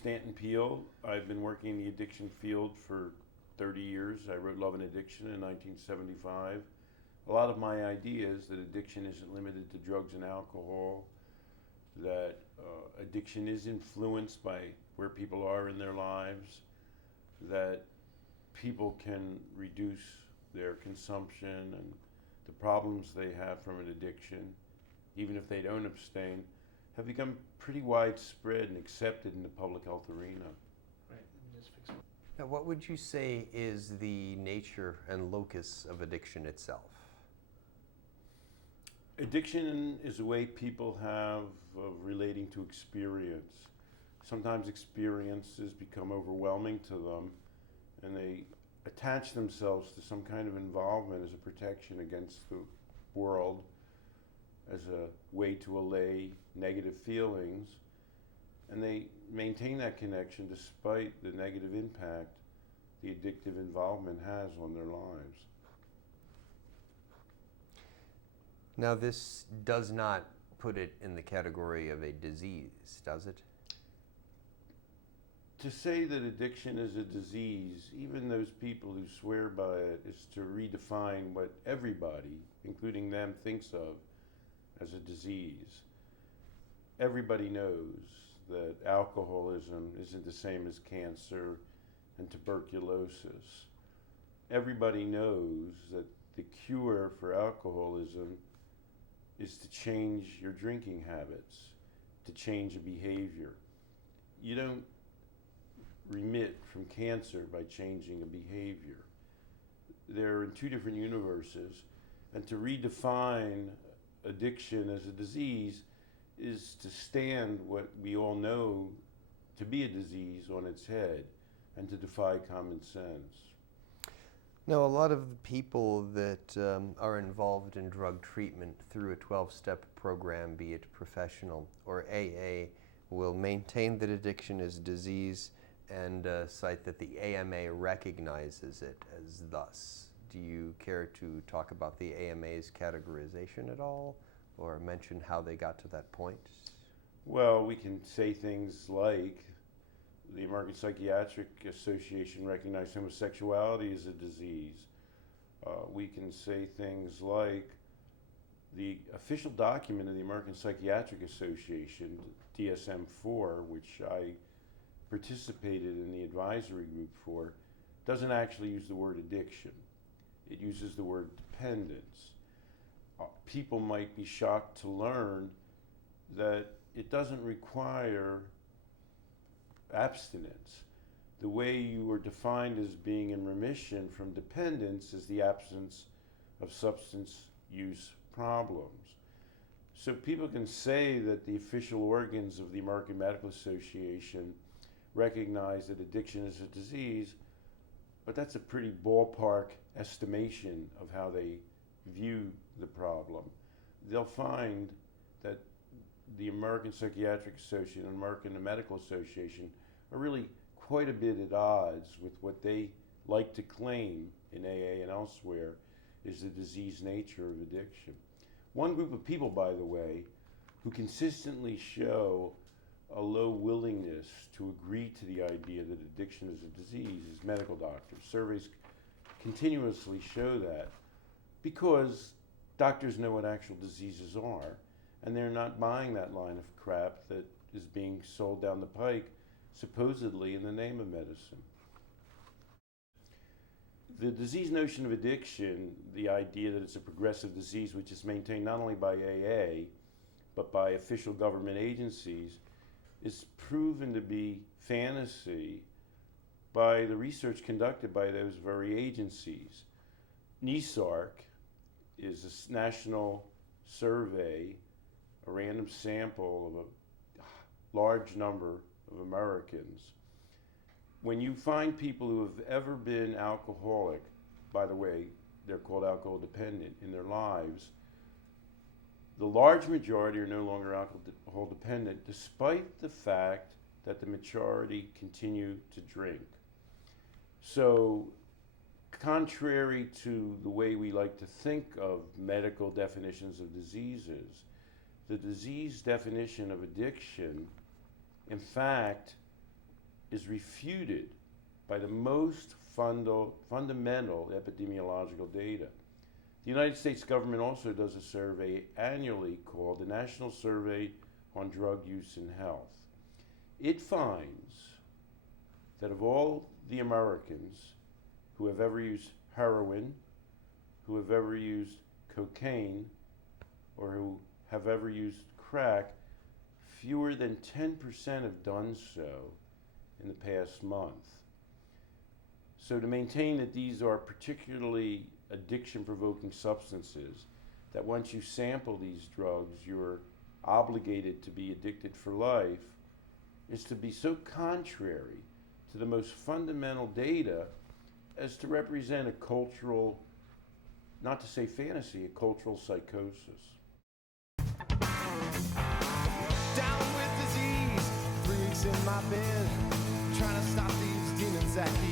Stanton Peele. I've been working in the addiction field for 30 years. I wrote Love and Addiction in 1975. A lot of my idea is that addiction isn't limited to drugs and alcohol, that addiction is influenced by where people are in their lives, that people can reduce their consumption and the problems they have from an addiction, even if they don't abstain, have become pretty widespread and accepted in the public health arena. Right. Let me just fix one. Now, what would you say is the nature and locus of addiction itself? Addiction is a way people have of relating to experience. Sometimes experiences become overwhelming to them and they attach themselves to some kind of involvement as a protection against the world, as a way to allay negative feelings, and they maintain that connection despite the negative impact the addictive involvement has on their lives. Now, this does not put it in the category of a disease, does it? To say that addiction is a disease, even those people who swear by it, is to redefine what everybody, including them, thinks of as a disease. Everybody knows that alcoholism isn't the same as cancer and tuberculosis. Everybody knows that the cure for alcoholism is to change your drinking habits, to change a behavior. You don't remit from cancer by changing a behavior. They're in two different universes, and to redefine addiction as a disease is to stand what we all know to be a disease on its head and to defy common sense. Now, a lot of the people that are involved in drug treatment through a 12-step program, be it professional or AA, will maintain that addiction is disease and cite that the AMA recognizes it as thus. Do you care to talk about the AMA's categorization at all, or mention how they got to that point? Well, we can say things like the American Psychiatric Association recognized homosexuality as a disease. We can say things like the official document of the American Psychiatric Association, DSM-4, which I participated in the advisory group for, doesn't actually use the word addiction. It uses the word dependence. People might be shocked to learn that it doesn't require abstinence. The way you are defined as being in remission from dependence is the absence of substance use problems. So people can say that the official organs of the American Medical Association recognize that addiction is a disease, but that's a pretty ballpark estimation of how they view the problem. They'll find that the American Psychiatric Association and American Medical Association are really quite a bit at odds with what they like to claim in AA and elsewhere is the disease nature of addiction. One group of people, by the way, who consistently show a low willingness to agree to the idea that addiction is a disease is medical doctors. Surveys continuously show that because doctors know what actual diseases are, and they're not buying that line of crap that is being sold down the pike, supposedly in the name of medicine. The disease notion of addiction, the idea that it's a progressive disease which is maintained not only by AA, but by official government agencies, is proven to be fantasy by the research conducted by those very agencies. NESARC is a national survey, a random sample of a large number of Americans. When you find people who have ever been alcoholic, by the way, they're called alcohol dependent in their lives, the large majority are no longer alcohol dependent, despite the fact that the majority continue to drink. So, contrary to the way we like to think of medical definitions of diseases, the disease definition of addiction, in fact, is refuted by the most fundamental epidemiological data. The United States government also does a survey annually called the National Survey on Drug Use and Health. It finds that of all the Americans who have ever used heroin, who have ever used cocaine, or who have ever used crack, fewer than 10% have done so in the past month. So to maintain that these are particularly addiction-provoking substances, that once you sample these drugs, you're obligated to be addicted for life, is to be so contrary to the most fundamental data as to represent a cultural, not to say fantasy, a cultural psychosis. Down with disease, 3 weeks in my bed, trying to stop these demons that keep